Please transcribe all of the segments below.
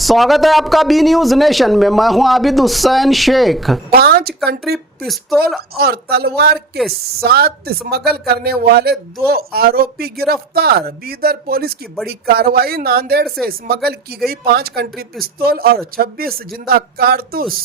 स्वागत है आपका बी न्यूज नेशन में। मैं हूं आबिद हुसैन शेख। 5 कंट्री पिस्तौल और तलवार के साथ स्मगल करने वाले 2 आरोपी गिरफ्तार। बीदर पुलिस की बड़ी कार्रवाई। नांदेड़ से स्मगल की गई 5 कंट्री पिस्तौल और 26 जिंदा कारतूस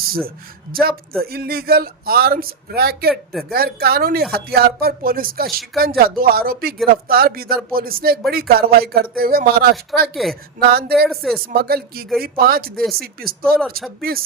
जब्त। इलीगल आर्म्स रैकेट गैर कानूनी हथियार पर पुलिस का शिकंजा। 2 आरोपी गिरफ्तार। बीदर पुलिस ने एक बड़ी कार्रवाई करते हुए महाराष्ट्र के नांदेड़ से स्मगल की गई 5 देसी पिस्तौल और 26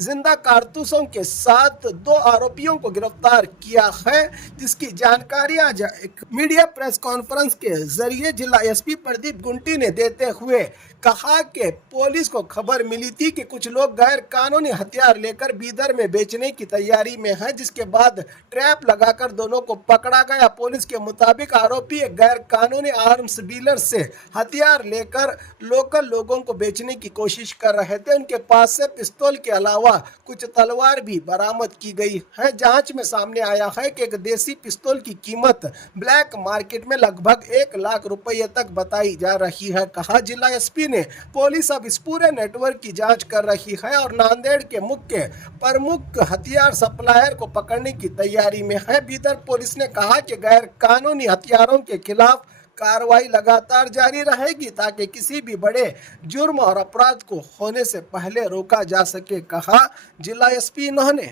जिंदा कारतूसों के साथ 2 आरोपियों को गिरफ्तार किया है, जिसकी जानकारी आज एक मीडिया प्रेस कॉन्फ्रेंस के जरिए जिला एसपी प्रदीप गुंटी ने देते हुए कहा कि पुलिस को खबर मिली थी कि कुछ लोग गैर कानूनी हथियार लेकर बीदर में बेचने की तैयारी में है, जिसके बाद ट्रैप लगाकर दोनों को पकड़ा गया। पुलिस के मुताबिक आरोपी एक गैर कानूनी आर्म्स डीलर से हथियार लेकर लोकल लोगों को बेचने की कोशिश कर रहे थे। उनके पास से पिस्तौल के अलावा कुछ तलवार भी बरामद की गई है। जांच में सामने आया है कि एक देसी पिस्तौल की कीमत ब्लैक मार्केट में लगभग 1 लाख रुपये तक बताई जा रही है। कहा जिला एसपी ने पुलिस अब इस पूरे नेटवर्क की जांच कर रही है और नांदेड़ के मुख्य प्रमुख हथियार सप्लायर को पकड़ने की तैयारी में है। बीदर पुलिस ने कहा कि गैर कानूनी हथियारों के खिलाफ कार्रवाई लगातार जारी रहेगी ताकि किसी भी बड़े जुर्म और अपराध को होने से पहले रोका जा सके। कहा जिला एसपी इन्होंने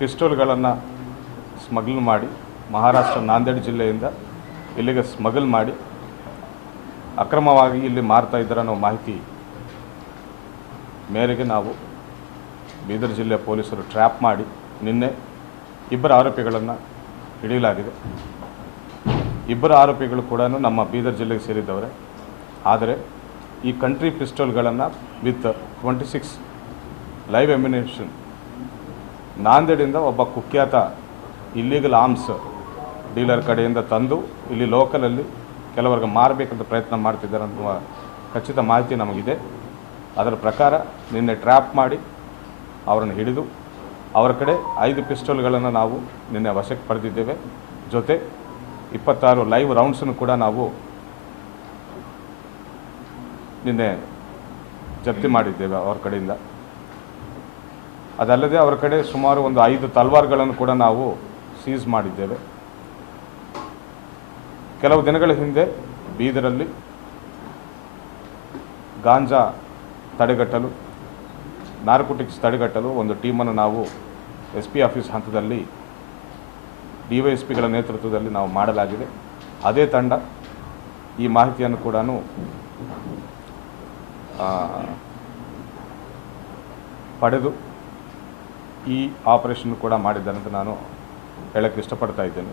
ಪಿಸ್ಟೋಲ್ಗಳನ್ನು ಸ್ಮಗಲ್ ಮಾಡಿ ಮಹಾರಾಷ್ಟ್ರ ನಾಂದೇಡ್ ಜಿಲ್ಲೆಯಿಂದ ಇಲ್ಲಿಗೆ ಸ್ಮಗಲ್ ಮಾಡಿ ಅಕ್ರಮವಾಗಿ ಇಲ್ಲಿ ಮಾರ್ತಾ ಇದ್ದಾರೆ ಅನ್ನೋ ಮಾಹಿತಿ ಮೇರೆಗೆ ನಾವು ಬೀದರ್ ಜಿಲ್ಲೆ ಪೊಲೀಸರು ಟ್ರ್ಯಾಪ್ ಮಾಡಿ ನಿನ್ನೆ 2 ಆರೋಪಿಗಳನ್ನು ಹಿಡಿಯಲಾಗಿದೆ. 2 ಆರೋಪಿಗಳು ಕೂಡ ನಮ್ಮ ಬೀದರ್ ಜಿಲ್ಲೆಗೆ ಸೇರಿದ್ದವರೇ. ಆದರೆ ಈ ಕಂಟ್ರಿ ಪಿಸ್ಟೋಲ್ಗಳನ್ನು ವಿತ್ 26 ಲೈವ್ ಅಮ್ಯುನೇಷನ್ ನಾಂದೇಡಿಂದ ಒಬ್ಬ ಕುಖ್ಯಾತ ಇಲ್ಲೀಗಲ್ ಆರ್ಮ್ಸ್ ಡೀಲರ್ ಕಡೆಯಿಂದ ತಂದು ಇಲ್ಲಿ ಲೋಕಲಲ್ಲಿ ಕೆಲವರಿಗೆ ಮಾರಬೇಕಂತ ಪ್ರಯತ್ನ ಮಾಡ್ತಿದ್ದಾರೆ ಅನ್ನುವ ಖಚಿತ ಮಾಹಿತಿ ನಮಗಿದೆ. ಅದರ ಪ್ರಕಾರ ನಿನ್ನೆ ಟ್ರ್ಯಾಪ್ ಮಾಡಿ ಅವರನ್ನು ಹಿಡಿದು ಅವರ ಕಡೆ 5 ಪಿಸ್ತೂಲ್ಗಳನ್ನು ನಾವು ನಿನ್ನೆ ವಶಕ್ಕೆ ಪಡೆದಿದ್ದೇವೆ. ಜೊತೆ 26 ಲೈವ್ ರೌಂಡ್ಸನ್ನು ಕೂಡ ನಾವು ನಿನ್ನೆ ಜಪ್ತಿ ಮಾಡಿದ್ದೇವೆ ಅವರ ಕಡೆಯಿಂದ. ಅದಲ್ಲದೆ ಅವರ ಕಡೆ ಸುಮಾರು ಒಂದು 5 ತಲ್ವಾರ್ಗಳನ್ನು ಕೂಡ ನಾವು ಸೀಸ್ ಮಾಡಿದ್ದೇವೆ. ಕೆಲವು ದಿನಗಳ ಹಿಂದೆ ಬೀದರಲ್ಲಿ ಗಾಂಜಾ ತಡೆಗಟ್ಟಲು, ನಾರ್ಕೋಟಿಕ್ಸ್ ತಡೆಗಟ್ಟಲು ಒಂದು ಟೀಮನ್ನು ನಾವು SP ಆಫೀಸ್ ಹಂತದಲ್ಲಿ DYSPಗಳ ನೇತೃತ್ವದಲ್ಲಿ ನಾವು ಮಾಡಲಾಗಿದೆ. ಅದೇ ತಂಡ ಈ ಮಾಹಿತಿಯನ್ನು ಕೂಡ ಪಡೆದು ಈ ಆಪರೇಷನ್ ಕೂಡ ಮಾಡಿದ್ದಾರೆ ಅಂತ ನಾನು ಹೇಳಕ್ಕೆ ಇಷ್ಟಪಡ್ತಾ ಇದ್ದೇನೆ.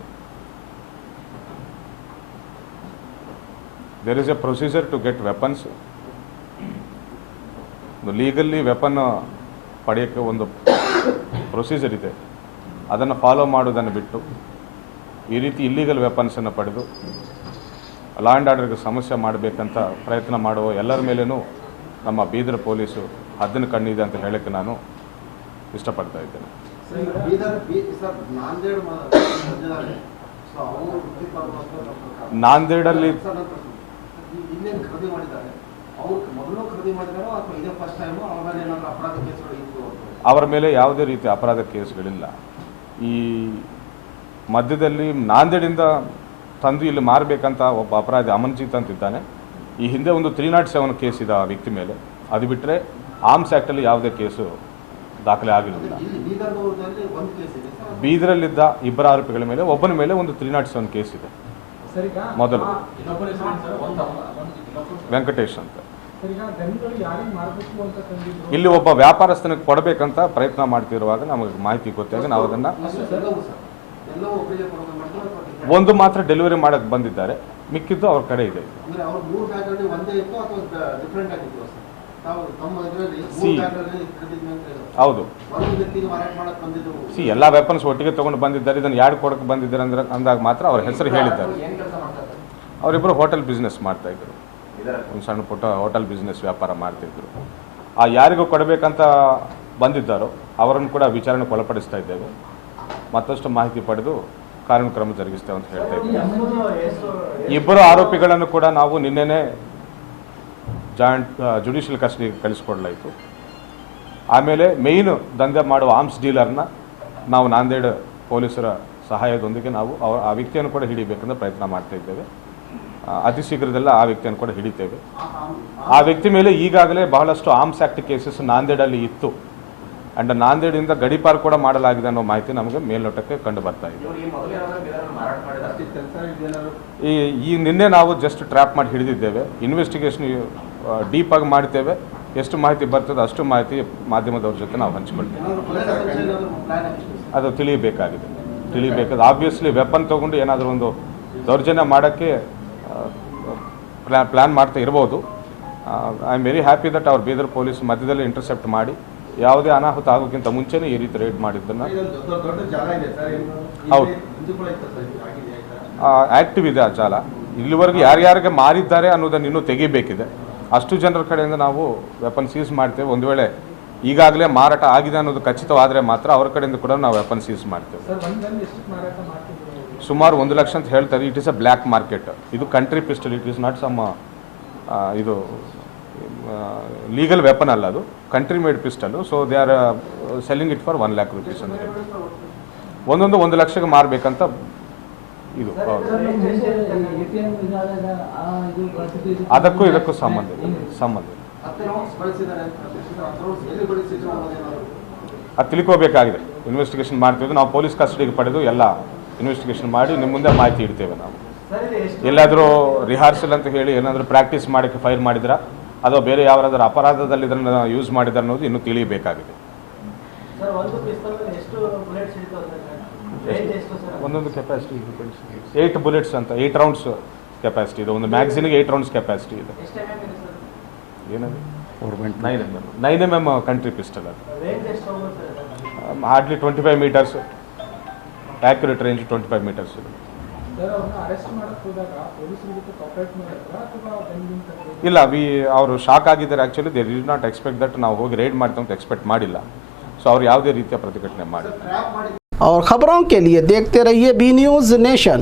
There is a procedure to get weapons. Legally weapon ಪಡೆಯೋಕ್ಕೆ ಒಂದು ಪ್ರೊಸೀಜರ್ ಇದೆ. ಅದನ್ನು ಫಾಲೋ ಮಾಡೋದನ್ನು ಬಿಟ್ಟು ಈ ರೀತಿ ಇಲ್ಲೀಗಲ್ ವೆಪನ್ಸನ್ನು ಪಡೆದು ಲಾ ಆ್ಯಂಡ್ ಆರ್ಡರ್ಗೆ ಸಮಸ್ಯೆ ಮಾಡಬೇಕಂತ ಪ್ರಯತ್ನ ಮಾಡುವ ಎಲ್ಲರ ಮೇಲೇನೂ ನಮ್ಮ ಬೀದರ್ ಪೊಲೀಸು ಹದ್ದಿನ ಕಣ್ಣಿದೆ ಅಂತ ಹೇಳೋಕ್ಕೆ ನಾನು ಇಷ್ಟಪಡ್ತಾ ಇದ್ದೇನೆ. ನಾಂದೇಡಲ್ಲಿ ಅವರ ಮೇಲೆ ಯಾವುದೇ ರೀತಿಯ ಅಪರಾಧ ಕೇಸ್ಗಳಿಲ್ಲ. ಈ ಮಧ್ಯದಲ್ಲಿ ನಾಂದೇಡಿಂದ ತಂದು ಇಲ್ಲಿ ಮಾರಬೇಕಂತ ಒಬ್ಬ ಅಪರಾಧಿ ಅಮನ್ಜಿತ್ ಅಂತಿದ್ದಾನೆ. ಈ ಹಿಂದೆ ಒಂದು 307 ಕೇಸ್ ಇದೆ ಆ ವ್ಯಕ್ತಿ ಮೇಲೆ. ಅದು ಬಿಟ್ಟರೆ ಆರ್ಮ್ಸ್ ಆ್ಯಕ್ಟಲ್ಲಿ ಯಾವುದೇ ಕೇಸು ದಾಖಲೆ ಆಗಿರಲಿಲ್ಲ. ಬೀದರಲ್ಲಿದ್ದ 2 ಆರೋಪಿಗಳ ಮೇಲೆ ಒಬ್ಬನ ಮೇಲೆ ಒಂದು 307 ಕೇಸ್ ಇದೆ. ಮೊದಲು ವೆಂಕಟೇಶ್ ಅಂತ ಇಲ್ಲಿ ಒಬ್ಬ ವ್ಯಾಪಾರಸ್ಥನಿಗೆ ಕೊಡಬೇಕಂತ ಪ್ರಯತ್ನ ಮಾಡ್ತಿರುವಾಗ ನಮಗೆ ಮಾಹಿತಿ ಗೊತ್ತಾಗ ನಾವು ಅದನ್ನು ಒಂದು ಮಾತ್ರ ಡೆಲಿವರಿ ಮಾಡೋಕ್ಕೆ ಬಂದಿದ್ದಾರೆ, ಮಿಕ್ಕಿದ್ದು ಅವ್ರ ಕಡೆ ಇದೆ. ಹೌದು, ಎಲ್ಲ ವೆಪನ್ಸ್ ಒಟ್ಟಿಗೆ ತೊಗೊಂಡು ಬಂದಿದ್ದಾರೆ. ಇದನ್ನು ಯಾರು ಕೊಡಕ್ಕೆ ಬಂದಿದ್ದಾರೆ ಅಂದ್ರೆ ಅಂದಾಗ ಮಾತ್ರ ಅವ್ರ ಹೆಸರು ಹೇಳಿದ್ದಾರೆ. ಅವರಿಬ್ಬರು ಹೋಟೆಲ್ ಬಿಸ್ನೆಸ್ ಮಾಡ್ತಾಯಿದ್ರು, ಒಂದು ಸಣ್ಣ ಪುಟ್ಟ ಹೋಟೆಲ್ ಬಿಸ್ನೆಸ್ ವ್ಯಾಪಾರ ಮಾಡ್ತಿದ್ರು. ಆ ಯಾರಿಗೂ ಕೊಡಬೇಕಂತ ಬಂದಿದ್ದಾರೋ ಅವರನ್ನು ಕೂಡ ವಿಚಾರಣೆಗೆ ಒಳಪಡಿಸ್ತಾ ಇದ್ದೇವೆ. ಮತ್ತಷ್ಟು ಮಾಹಿತಿ ಪಡೆದು ಕಾನೂನು ಕ್ರಮ ಜರುಗಿಸ್ತೇವೆ ಅಂತ ಹೇಳ್ತಾ ಇದ್ದೀವಿ. 2 ಆರೋಪಿಗಳನ್ನು ಕೂಡ ನಾವು ನಿನ್ನೆನೇ ಜುಡಿಷಿಯಲ್ ಕಸ್ಟಡಿಗೆ ಕಳಿಸ್ಕೊಡ್ಲಾಯಿತು. ಆಮೇಲೆ ಮೇಯ್ನು ದಂಧೆ ಮಾಡುವ ಆರ್ಮ್ಸ್ ಡೀಲರ್ನ ನಾವು ನಾಂದೇಡ್ ಪೊಲೀಸರ ಸಹಾಯದೊಂದಿಗೆ ನಾವು ಆ ವ್ಯಕ್ತಿಯನ್ನು ಕೂಡ ಹಿಡಿಬೇಕಂತ ಪ್ರಯತ್ನ ಮಾಡ್ತಾ ಇದ್ದೇವೆ. ಅತಿ ಶೀಘ್ರದಲ್ಲ ಆ ವ್ಯಕ್ತಿಯನ್ನು ಕೂಡ ಹಿಡಿತೇವೆ. ಆ ವ್ಯಕ್ತಿ ಮೇಲೆ ಈಗಾಗಲೇ ಬಹಳಷ್ಟು ಆರ್ಮ್ಸ್ ಆ್ಯಕ್ಟ್ ಕೇಸಸ್ ನಾಂದೇಡಲ್ಲಿ ಇತ್ತು. ಆ್ಯಂಡ್ ನಾಂದೇಡಿಂದ ಗಡೀಪಾರು ಕೂಡ ಮಾಡಲಾಗಿದೆ ಅನ್ನೋ ಮಾಹಿತಿ ನಮಗೆ ಮೇಲ್ನೋಟಕ್ಕೆ ಕಂಡು ಬರ್ತಾ ಇದೆ. ಈ ನಿನ್ನೆ ನಾವು ಜಸ್ಟ್ ಟ್ರ್ಯಾಪ್ ಮಾಡಿ ಹಿಡಿದಿದ್ದೇವೆ. ಇನ್ವೆಸ್ಟಿಗೇಷನ್ ಡೀಪಾಗಿ ಮಾಡ್ತೇವೆ. ಎಷ್ಟು ಮಾಹಿತಿ ಬರ್ತದೆ ಅಷ್ಟು ಮಾಹಿತಿ ಮಾಧ್ಯಮದವ್ರ ಜೊತೆ ನಾವು ಹಂಚ್ಕೊಳ್ತೇವೆ. ಅದು ತಿಳಿಯಬೇಕಾಗಿದೆ. ಆಬ್ವಿಯಸ್ಲಿ ವೆಪನ್ ತೊಗೊಂಡು ಏನಾದರೂ ಒಂದು ದೌರ್ಜನ್ಯ ಮಾಡೋಕ್ಕೆ ಪ್ಲ್ಯಾನ್ ಮಾಡ್ತಾ ಇರ್ಬೋದು. I am very happy that ಅವ್ರ ಬೀದರ್ ಪೊಲೀಸ್ ಮಧ್ಯದಲ್ಲಿ ಇಂಟರ್ಸೆಪ್ಟ್ ಮಾಡಿ ಯಾವುದೇ ಅನಾಹುತ ಆಗೋಕ್ಕಿಂತ ಮುಂಚೆನೇ ಈ ರೀತಿ ರೇಡ್ ಮಾಡಿದ್ದನ್ನು ಹೌದು ಆ್ಯಕ್ಟಿವ್ ಇದೆ ಆ ಜಾಲ. ಇಲ್ಲಿವರೆಗೂ ಯಾರ್ಯಾರಿಗೆ ಮಾರಿದ್ದಾರೆ ಅನ್ನೋದನ್ನು ಇನ್ನೂ ತೆಗಿಬೇಕಿದೆ. ಅಷ್ಟು ಜನರ ಕಡೆಯಿಂದ ನಾವು ವೆಪನ್ ಸೀಸ್ ಮಾಡ್ತೇವೆ. ಒಂದು ವೇಳೆ ಈಗಾಗಲೇ ಮಾರಾಟ ಆಗಿದೆ ಅನ್ನೋದು ಖಚಿತವಾದರೆ ಮಾತ್ರ ಅವ್ರ ಕಡೆಯಿಂದ ಕೂಡ ನಾವು ವೆಪನ್ ಸೀಸ್ ಮಾಡ್ತೇವೆ. ಸುಮಾರು 1 ಲಕ್ಷ ಅಂತ ಹೇಳ್ತಾರೆ. It is a black market. ಇದು country pistol, it is not some ಇದು ಲೀಗಲ್ ವೆಪನ್ ಅಲ್ಲ, ಅದು country made pistol. So they are selling it for 1 lakh rupees ಅಂತ ಹೇಳಿ ಒಂದೊಂದು 1 ಲಕ್ಷಕ್ಕೆ ಮಾರಬೇಕಂತ ಇದು. ಅದಕ್ಕೂ ಇದಕ್ಕೂ ಸಂಬಂಧ ಅದು ತಿಳ್ಕೋಬೇಕಾಗಿದೆ. ಇನ್ವೆಸ್ಟಿಗೇಷನ್ ಮಾಡ್ತಿದ್ದು ನಾವು ಪೊಲೀಸ್ ಕಸ್ಟಡಿಗೆ ಪಡೆದು ಎಲ್ಲ ಇನ್ವೆಸ್ಟಿಗೇಷನ್ ಮಾಡಿ ನಿಮ್ಮ ಮುಂದೆ ಮಾಹಿತಿ ಇಡ್ತೇವೆ. ನಾವು ಎಲ್ಲಾದರೂ ರಿಹಾರ್ಸಲ್ ಅಂತ ಹೇಳಿ ಏನಾದರೂ ಪ್ರಾಕ್ಟೀಸ್ ಮಾಡೋಕ್ಕೆ ಫೈರ್ ಮಾಡಿದ್ರ ಅಥವಾ ಬೇರೆ ಯಾವ್ದಾದ್ರು ಅಪರಾಧದಲ್ಲಿ ಇದನ್ನು ಯೂಸ್ ಮಾಡಿದ್ರೆ ಅನ್ನೋದು ಇನ್ನೂ ತಿಳಿಯಬೇಕಾಗಿದೆ. ಒಂದೊಂದು ಕೆಪಾಸಿಟಿ 8 ಬುಲೆಟ್ಸ್ ಅಂತ 8 ರೌಂಡ್ಸ್ ಕೆಪಾಸಿಟಿ ಇದೆ. ಒಂದು ಮ್ಯಾಗ್ಝಿನ್ಗೆ 8 ರೌಂಡ್ಸ್ ಕೆಪಾಸಿಟಿ ಇದೆ. ಏನದು 9mm ಕಂಟ್ರಿ ಪಿಸ್ಟಲ್. ಅದು hardly 25 meters, accurate range 25 meters ಇದೆ. ಇಲ್ಲ, ಅವರು ಶಾಕ್ ಆಗಿದ್ದಾರೆ. Actually they did not expect that ನಾವು ಹೋಗಿ ರೈಡ್ ಮಾಡ್ತೀವಿ ಅಂತ ಎಕ್ಸ್ಪೆಕ್ಟ್ ಮಾಡಿಲ್ಲ. ಸೊ ಅವ್ರು ಯಾವುದೇ ರೀತಿಯ ಪ್ರತಿಭಟನೆ ಮಾಡಿಲ್ಲ. और ख़बरों के लिए देखते रहिए बी न्यूज़ नेशन।